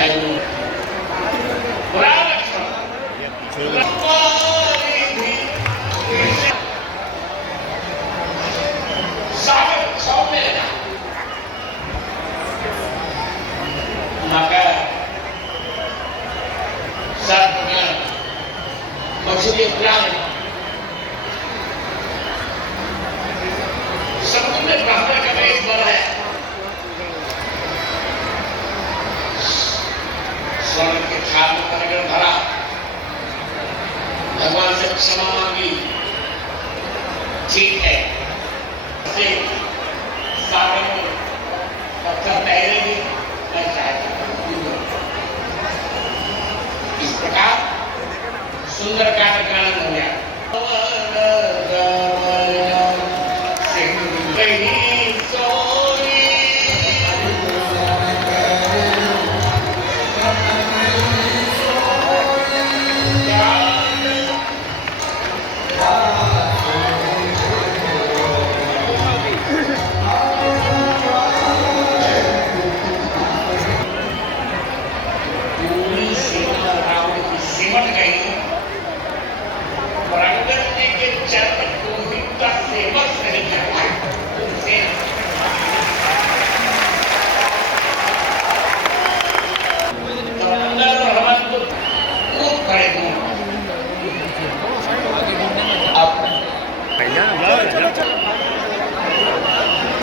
भाइयों बुरा लक्षण maka saat dengan maksudnya bilang sebetulnya bahwa kami boleh स्वर्ण के खाद करके भरा भगवान से क्षमा मांगी ठीक है